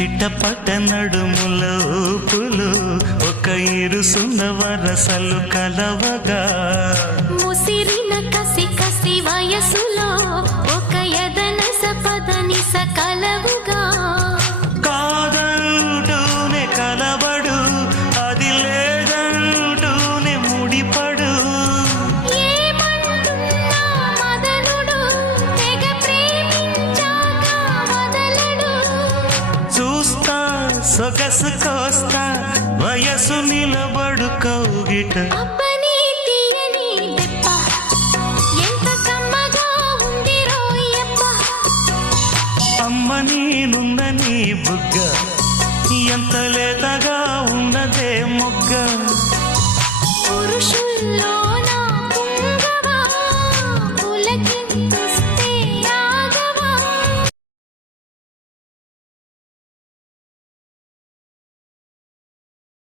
చిట్టపట్ట నడుముల ఊపులు ఒక ఇరుసున్న వరసలు కలవగా ముసిరిన కసి కసి వయసులో ఒక యదన సపదని సకలవుగా కాదంటూనే కలబడు అది లేదంటూనే ముడిపడు ఏమంటున్నా మదనుడు తెగ ప్రేమించాక వదలడు చూస్తా సొగసు కోస్తా వయసు నిలబడు కౌగిట అబ్బని తీయని దెబ్బ ఎంత కమ్మగా ఉంది రోయప్ప అమ్మ నేనున్న నీ బుగ్గ ఎంత లేతగా ఉన్నదే మొగ్గ పురుషుల్లో